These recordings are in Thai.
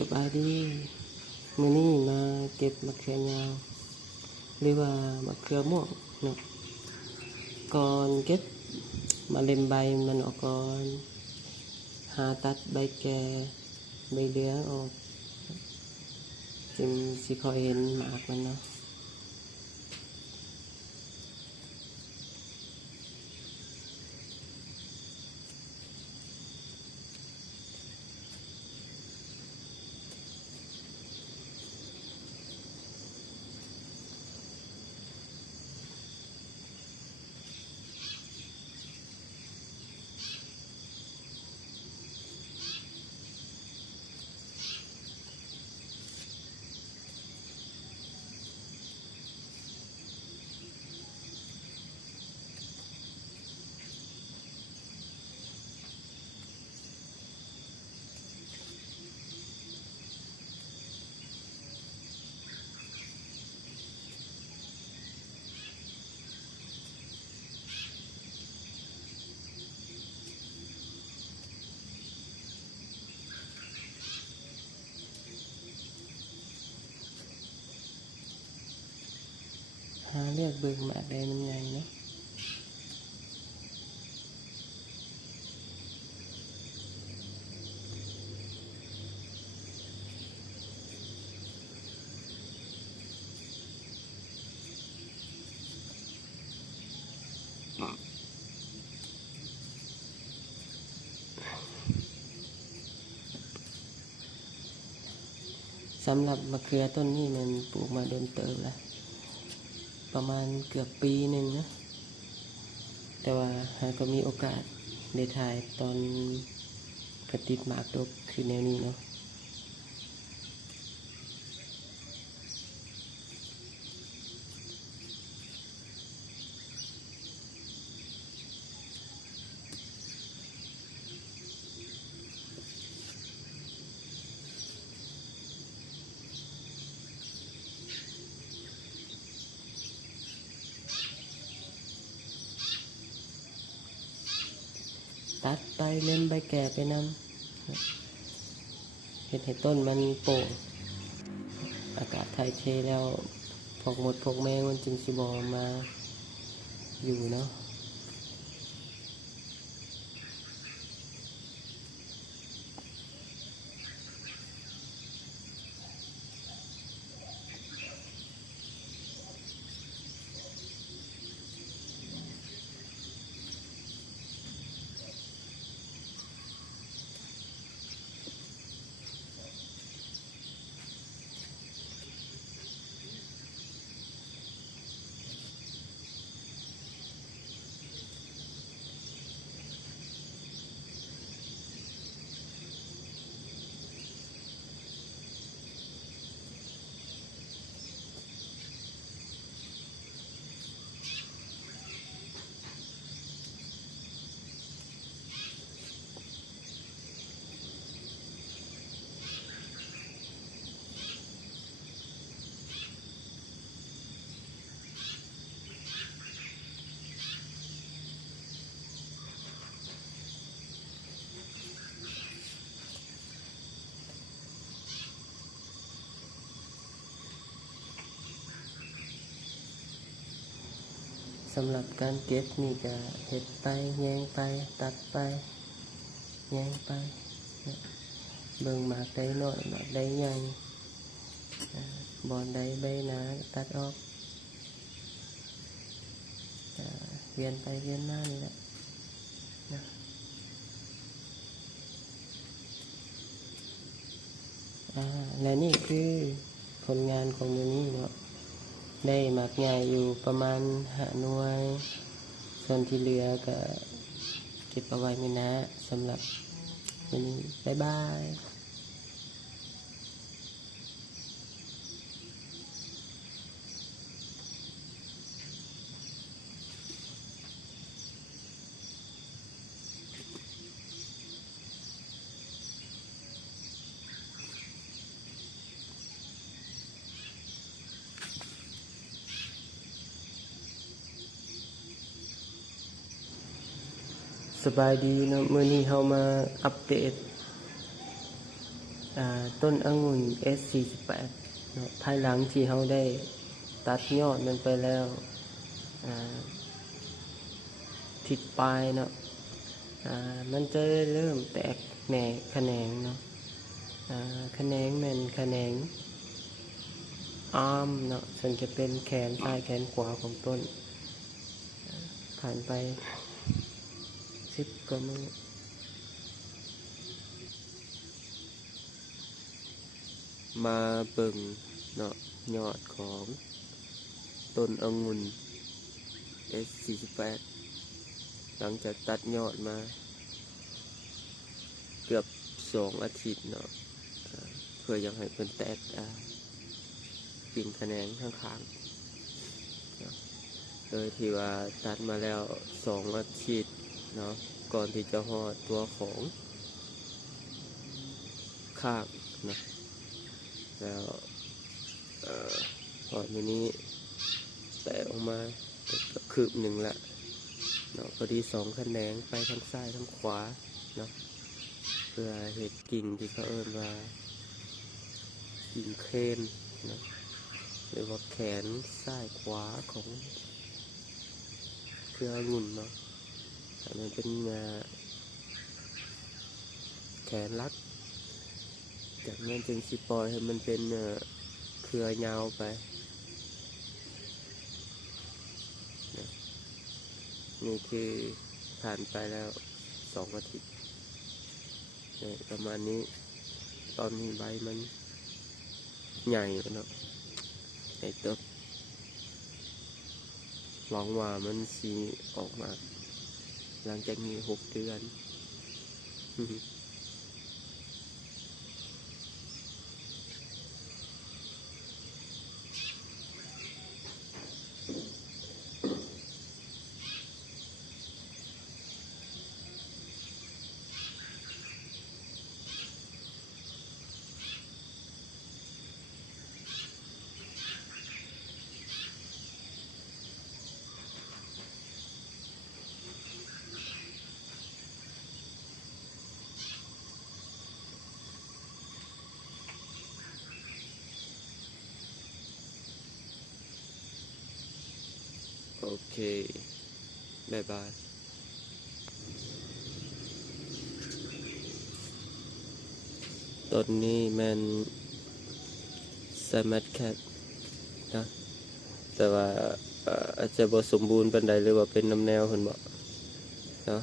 สบายดีมื้อนี้มาเก็บมะเขือยาวหรือว่ามะเขือม่วงเนาะก่อนเก็บมาเล็มใบมันออกก่อนหาตัดใบแก่ใบเหลืองออกจึงสิพอเห็นหมากมันเนาะหาเลือกเบิ่งหมากได้มันใหญ่เนาะสำหรับมะเขือต้นนี้มันปลูกมาโดนเติบแล้วประมาณเกือบปีหนึ่งนะแต่ว่าหาก็มีโอกาสได้ถ่ายตอนกระติดหมากดกคือแนวนี้เนาะตัดไปเล่มใบแก่ไปนำเห็ดให้ต้นมันโป่งอากาศถ่ายเทแล้วพวกมดพวกแมงมันจึงสิบอมาอยู่เนาะสำหรับการเก็บนี่ก็เห็ดไปแยงไปตัดไปแยงไปเบิ่งหมากได้น้อยหมากได้ใหญ่บอนได้ใบหนาตัดออกเวียนไปเวียนมานี่แหละนะและนี่คือผลงานของมือนี้เนาะได้หมากใหญ่อยู่ประมาณ5 หน่วยส่วนที่เหลือก็เก็บเอาไว้ไม่นะสำหรับวันนี้บ๊ายบายสบายดีเนาะมื้อนี้เฮามาอัปเดต ต้นองุ่น S48 เนาะภายหลังที่เขาได้ตัดยอดมันไปแล้วทิศปลายเนาะมันจะเริ่มแตกแหน่แขนงเนาะแขนงมันแขนงอาร์มเนาะส่วนจะเป็นแขนซ้ายแขนขวาของต้นผ่านไป10 กว่ามื้อมาเบิ่งเนาะยอดของต้นองุ่น S48 หลังจากตัดยอดมาเกือบ2 อาทิตย์เนาะเพื่อยังให้เพิ่นแตกกิ่งแขนงข้างๆโดยที่ว่าตัดมาแล้ว2 อาทิตย์เนาะก่อนที่จะฮอดตัวของข้างเนาะแล้วฮอดมื้อนี้แตกออกมาคืบหนึ่งละเนาะพอดี2 แขนงไปทางซ้ายทางขวาเนาะเพื่อเห็ดกิ่งที่เขาเอิ้นว่ากิ่งเคนนะหรือว่าแขนซ้ายขวาของเครือองุ่นเนาะมันเป็นแขนลักจากนั้นจึงสิปล่อยให้มันเป็นเครือยาวไปนะนี่คือผ่านไปแล้ว2 อาทิตย์ประมาณนี้ตอนนี้ใบมันใหญ่เนาะใหญ่เติบหวังว่ามันสีออกมาหลังจากนี้6 เดือน โอเคบ๊ายบายต้นนี้มันไซมัสแคทนะแต่ว่าอาจจะบ่สมบูรณ์ปานใดหรือว่าเป็นน้ำแนวเพิ่นบ่เนาะ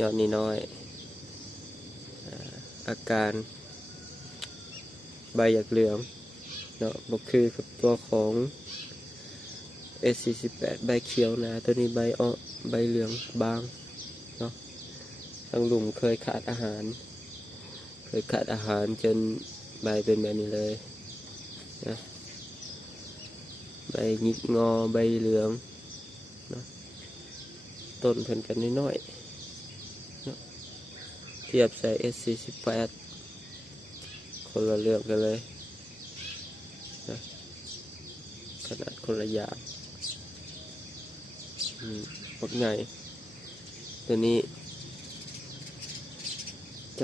ยอดนี้น้อยอาการใบอยากเหลืองเนาะบ่คือกับตัวของ S48 ใบเขียวนะตัวนี้ใบใบเหลืองบางเนาะทางหลุมเคยขาดอาหารจนใบเป็นแบบนี้เลยนะใบหงิกงอใบเหลืองนะต้นเพิ่นกันน้อยๆนะเทียบใส่ S48 คนละเรื่องกันเลยนะขนาดคนละอย่างปักใหญ่ตัวนี้ใจ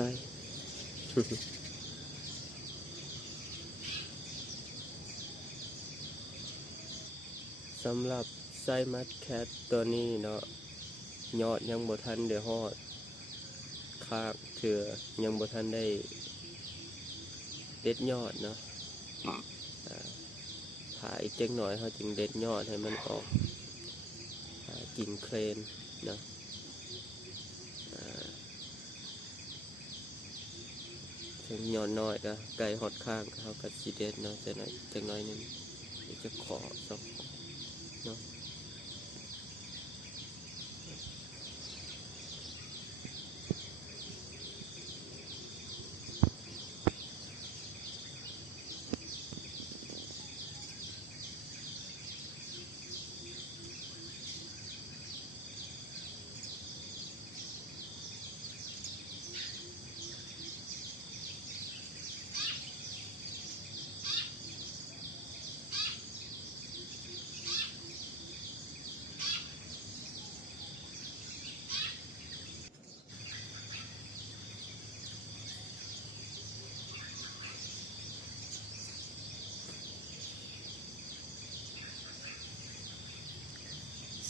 สำหรับไซมัสแคทตัวนี้เนาะยอดยังบ่ทันได้ฮอดข้างเถื่อยังบ่ทันได้เด็ดยอดเนาะถ่ายอีกจักหน่อยเขาจึงเด็ดยอดให้มันออกกิ่งเครนเนาะถึงยอดน้อยก็ไกลฮอดข้างเขาก็สิเด็ดเนาะจักหน่อยนึงจะขอ2 ขอเนาะ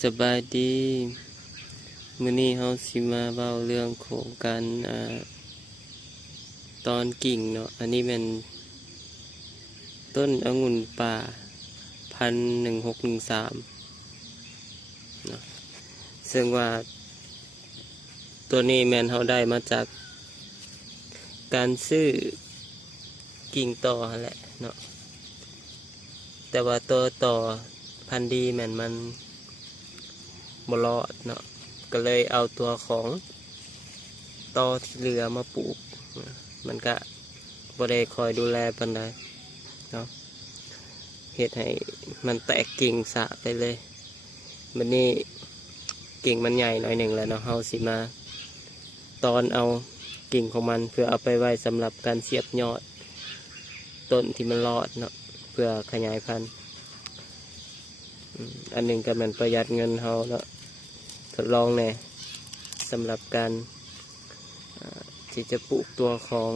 สบายดีมื้อนี้เฮาสิมาเว้าเรื่องโครงการตอนกิ่งเนาะอันนี้เป็นต้นองุ่นป่า1613เนาะซึ่งว่าตัวนี้แม่นเฮาได้มาจากการซื้อกิ่งต่อหั่นแหละเนาะแต่ว่าตัวต่อพันธุ์ดีแม่นมันบ่รอดเนาะก็เลยเอาตัวของต่อที่เหลือมาปลูกมันก็บ่ได้คอยดูแลปานใดเนาะเฮ็ดให้มันแตกกิ่งสะไปเลยบัดนี้กิ่งมันใหญ่หน่อยหนึ่งแล้วเนาะเฮาสิมาตอนเอากิ่งของมันเพื่อเอาไปไว้สำหรับการเสียบยอดต้นที่มันรอดเนาะเพื่อขยายพันธุ์อันหนึ่งก็มันประหยัดเงินเฮาเนาะทดลองแน่สำหรับการที่จะปลูกตัวของ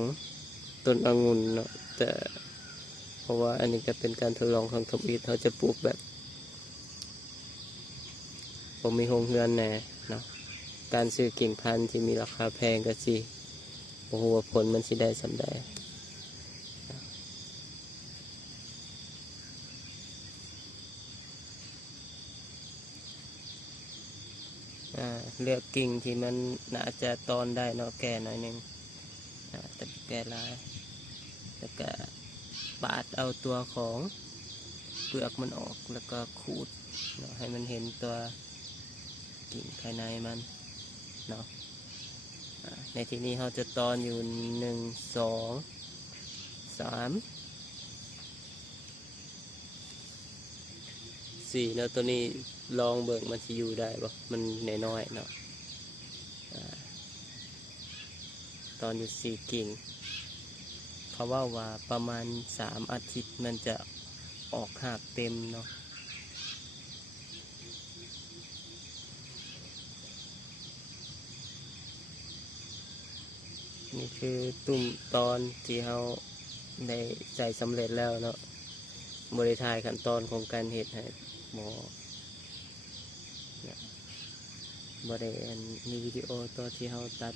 ต้นองุ่นเนาะแต่เพราะว่าอันนี้จะเป็นการทดลองของทมอิฐเขาจะปลูกแบบผมมีโรงเรือนแน่เนาะการซื้อกิ่งพันธุ์ที่มีราคาแพงก็สิโอ้โหผลมันสิได้สำได้เลือกกิ่งที่มันน่าจะตอนได้เนาะแก่หน่อยหนึ่งแต่แก่ลายแล้วก็ปาดเอาตัวของเปลือกมันออกแล้วก็ขูดเนาะให้มันเห็นตัวกิ่งภายในมันเนาะในที่นี้เราจะตอนอยู่1 2 3 4เนาะตัวนี้ลองเบิ่งมันจะอยู่ได้บ่มันน้อยๆเนาะตอนอยู่4 กิ่งเขาว่าประมาณ3 อาทิตย์มันจะออกหากเต็มเนาะนี่คือตุ่มตอนที่เราได้ใส่สำเร็จแล้วเนาะบริถ่ายขั้นตอนของการเฮ็ดให้หมอบริเวณมีวิดีโอตัวที่เราตัด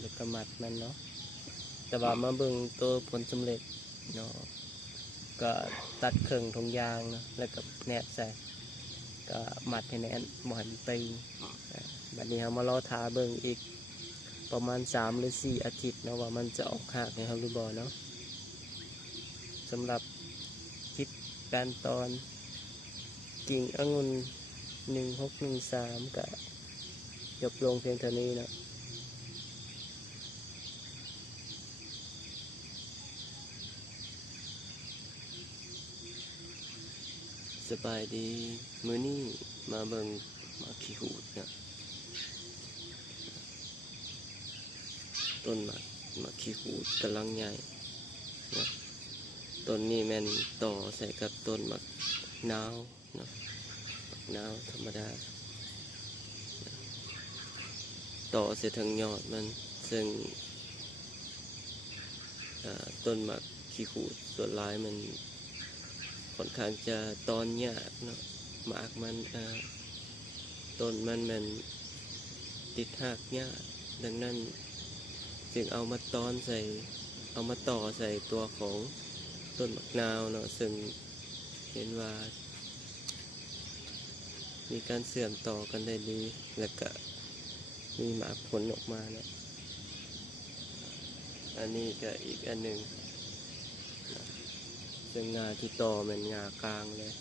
แล้วก็มัดมันเนาะแต่ว่ามาเบิ่งตัวผลสำเร็จเนาะก็ตัดเครื่องทงยางเนาะแล้วก็แนบใส่ก็มัดให้แน่นบ่ให้มันตึงบัดนี้เรามารอทาเบิ่งอีกประมาณ3 หรือ 4 อาทิตย์เนาะว่ามันจะออกหากให้เราหรือบ่เนาะสำหรับคลิปการตอนกิ่งองุ่น1613ก็จบลงเพียงเท่านี้เนาะสบายดีมื้อนี้มาเบิ่งมาขี้หูดเนาะต้นมาขี้หูดกำลังใหญ่เนาะต้นนี้แม่นต่อใส่กับต้นมะนาวเนาะมะนาวธรรมดาต่อเสียทางยอดมันซึ่งต้นมะขี้หูดส่วนหลายมันค่อนข้างจะตอนยากเนาะหมากมันต้นมันติดหากยากดังนั้นจึงเอามาต่อใส่ตัวของต้นมะนาวเนาะซึ่งเห็นว่ามีการเสื่อมต่อกันได้ดีและก็มีหมากผลออกมาเนาะอันนี้ก็อีกอันหนึ่งซึ่งงาที่ต่อมันงากลางเลย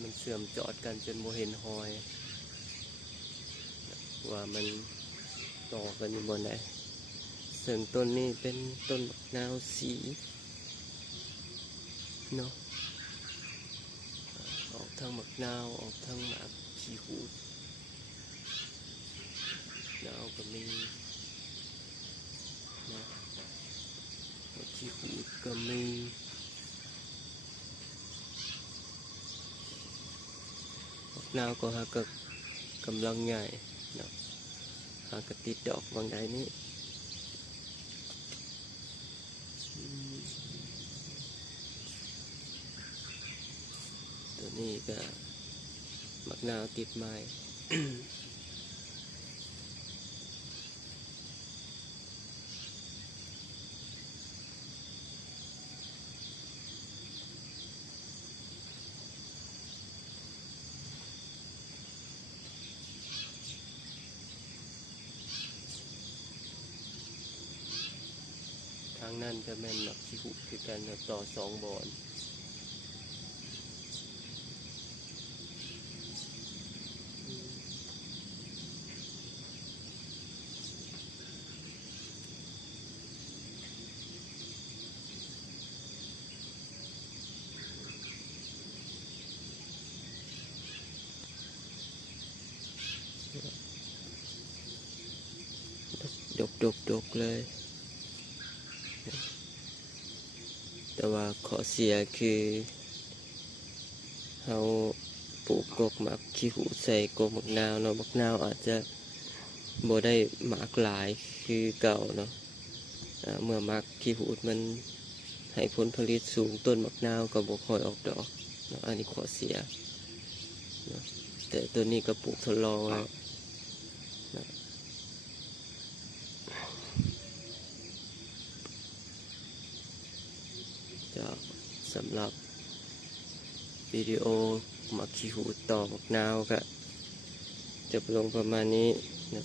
มันเสื่อมจอดกันจนโมเห็นหอยว่ามันต่อกันอยู่บนไหนซึ่งต้นนี้เป็นต้นมะนาวสีเนาะออกทั้งมะนาวออกทั้งหมากขี้หูดนาวก็มีนะหมากขี้หูดก็มีนาวก็หากกำลังใหญ่เนาะหากติดดอกบางใดนี้ตัวนี้ก็ มักนาวติดไม้ ทางนั้นก็แม่นมักขี้หุคือกันต่อ2 บ่อนดกเลย แต่ว่าข้อเสียคือเราปลูกกกหมักขี้หูใส่กกมักนาวเนาะมักนาวอาจจะบ่ได้หมากหลายคือเก่าเนาะเมื่อหมักขี้หูมันให้ผลผลิตสูงต้นมักนาวก็บ่ค่อยออกดอกเนาะอันนี้ข้อเสียเนาะแต่ตัวนี้ก็ปลูกทดลองแล้วนะจะสำหรับวิดีโอหมักขี้หูต่อมักนาวก็จะลงประมาณนี้นะ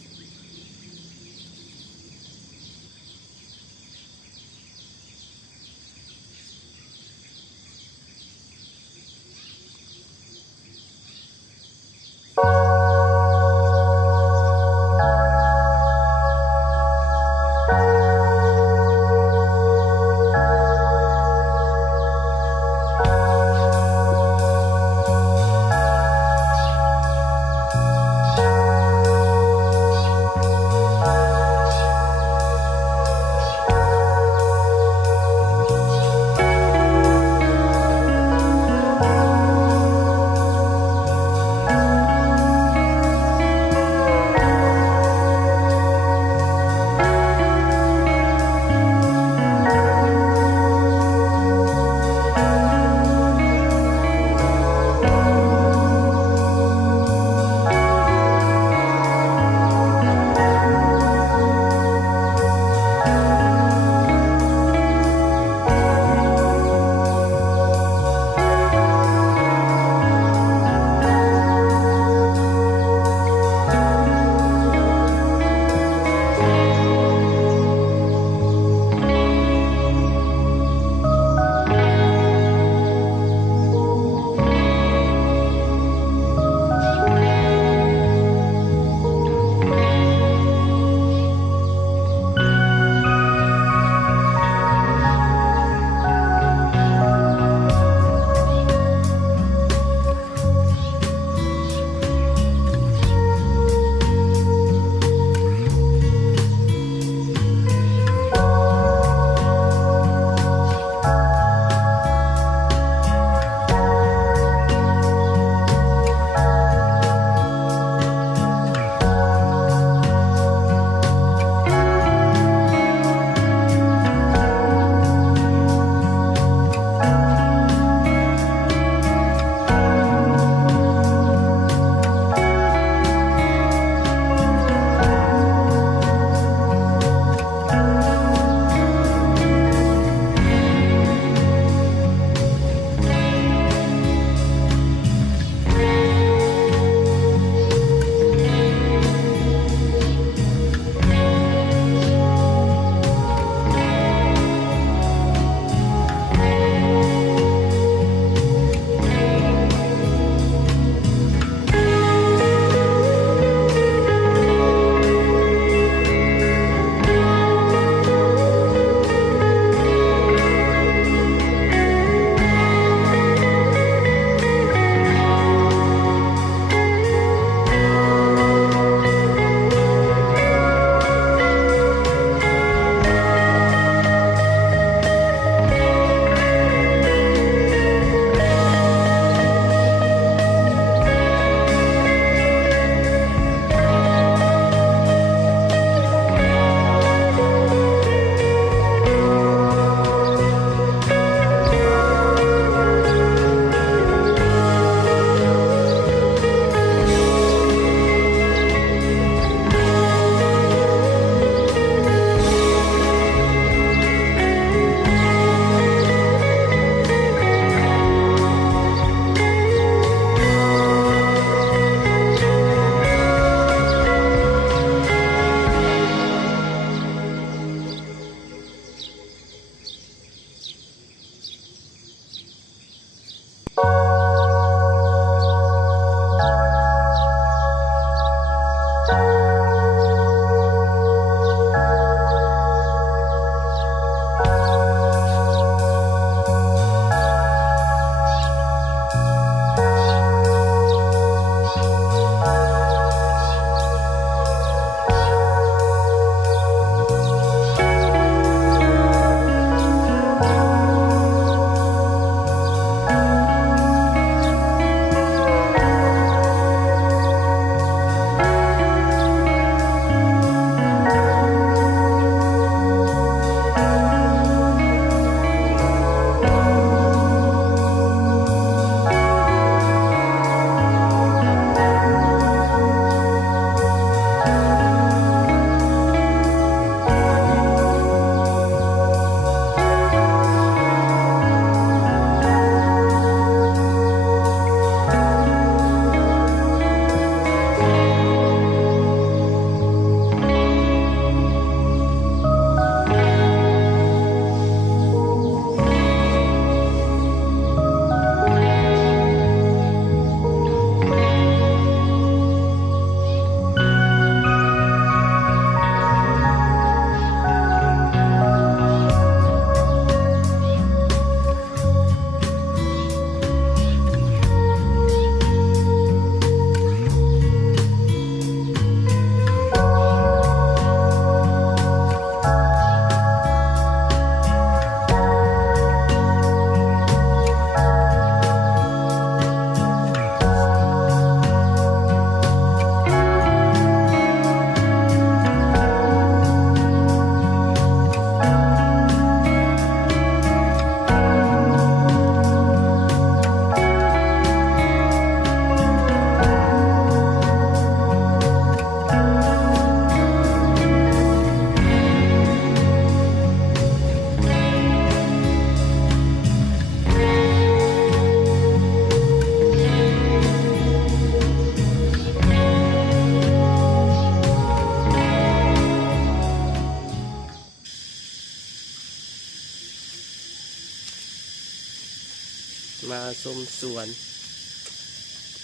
ชมสวน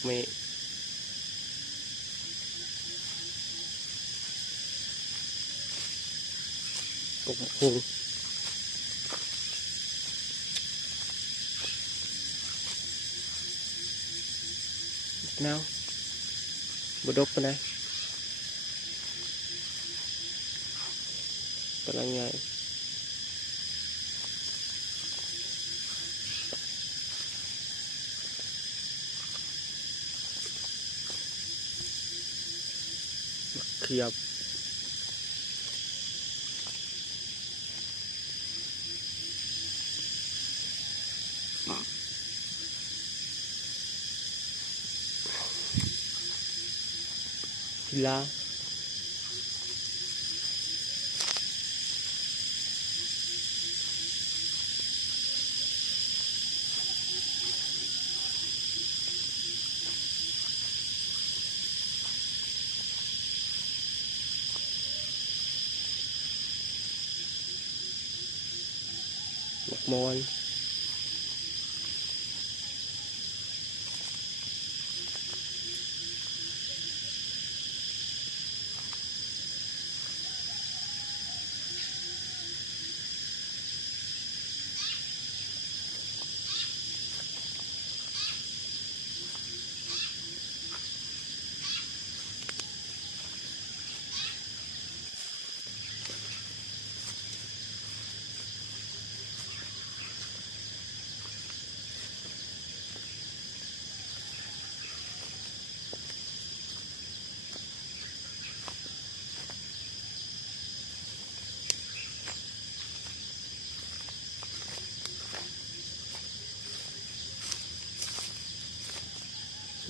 ไม่ปกพุงแนวบดกปะนะกำลังไงเขียบพิลาหมกมอน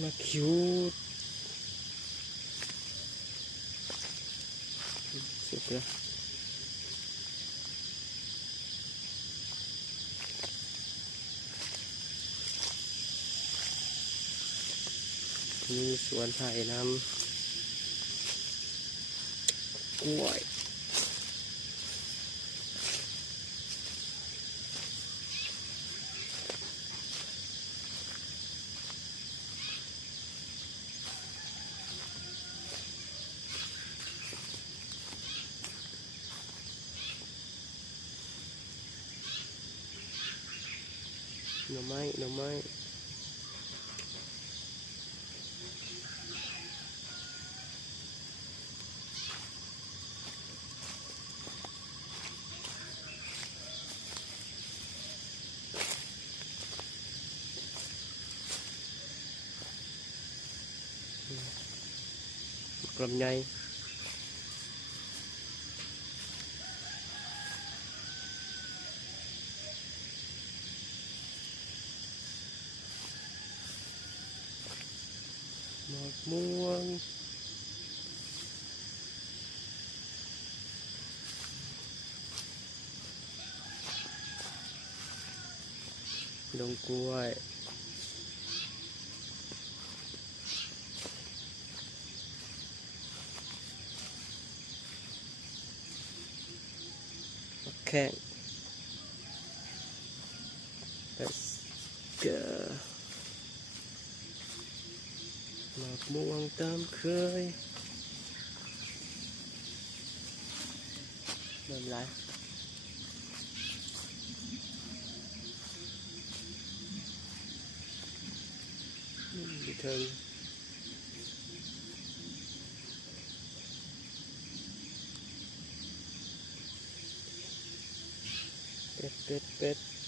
มาคิวสุดแล้วมีสวนไผ่น้ำกล้วยหน่อไม้หน่อไม้ลำไยมะม่วงดงกล้วยแข้งเกลือมะม่วงตามเคยเริ่มไรดีเทิงเป็ด